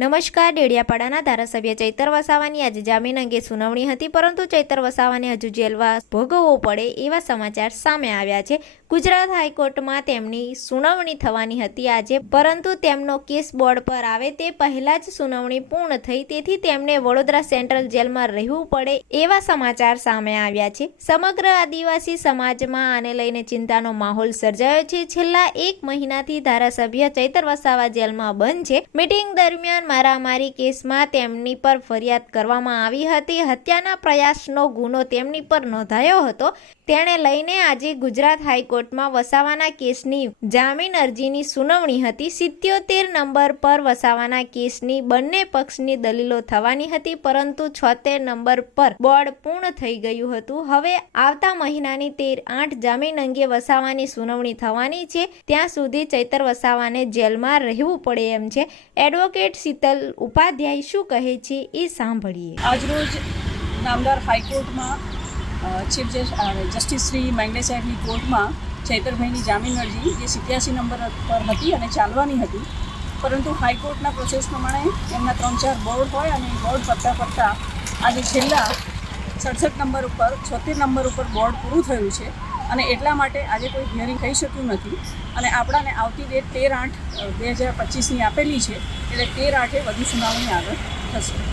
નમસ્કાર. ડેડિયાપાડાના ધારાસભ્ય ચૈતર વસાવાની આજે જામીન અંગે સુનાવણી હતી, પરંતુ ચૈતર વસાવાને હજુ જેલવાસ ભોગવવો પડે એવા સમાચાર સામે આવ્યા છે. ગુજરાત હાઈકોર્ટમાં તેમની સુનાવણી થવાની હતી આજે, પરંતુ તેમનો કેસ બોર્ડ પર આવે તે પહેલા જ સુનાવણી પૂર્ણ થઈ, તેથી તેમને વડોદરા સેન્ટ્રલ જેલમાં રહેવું પડે એવા સમાચાર સામે આવ્યા છે. સમગ્ર આદિવાસી સમાજમાં આને લઈને ચિંતાનો માહોલ સર્જાયો છે. છેલ્લા 1 મહિનાથી ધારાસભ્ય ચૈતર વસાવા જેલમાં બંધ છે. મીટિંગ દરમિયાન મારામારી કેસમાં તેમની પર ફરિયાદ કરવામાં આવી હતી. હત્યાના પ્રયાસનો ગુનો તેમની પર નોંધાયો હતો. તેને લઈને આજે ગુજરાત હાઈકોર્ટમાં વસાવાના કેસની જામીન અરજીની સુનાવણી હતી. 77 નંબર પર વસાવાના કેસની બંને પક્ષની દલીલો થવાની હતી, પરંતુ 76 નંબર પર બોર્ડ પૂર્ણ થઈ ગયું હતું. હવે આવતા મહિનાની 13/8 જામીન અંગે વસાવાની સુનાવણી થવાની છે. ત્યાં સુધી ચૈતર વસાવાને જેલમાં રહેવું પડે એમ છે. એડવોકેટ શીતલ ઉપાધ્યાય શું કહે છે એ સાંભળીએ. આજરોજ નામદાર હાઈકોર્ટમાં ચીફ જસ્ટિસ શ્રી મેંગલે સાહેબની કોર્ટમાં ચૈતરભાઈની જામીન અરજી જે 87 નંબર પર હતી અને ચાલવાની હતી, પરંતુ હાઈકોર્ટના પ્રોસેસ પ્રમાણે એમના 3-4 બોર્ડ હોય અને બોર્ડ પડતા આજે છેલ્લા 67 નંબર ઉપર 76 નંબર ઉપર બોર્ડ પૂરું થયું છે અને એટલા માટે આજે કોઈ હિયરિંગ થઈ શક્યું નથી અને આપણાને આવતી ડેટ 13/8/2025ની આપેલી છે, એટલે 13/8 વધુ સુનાવણી આગળ થશે.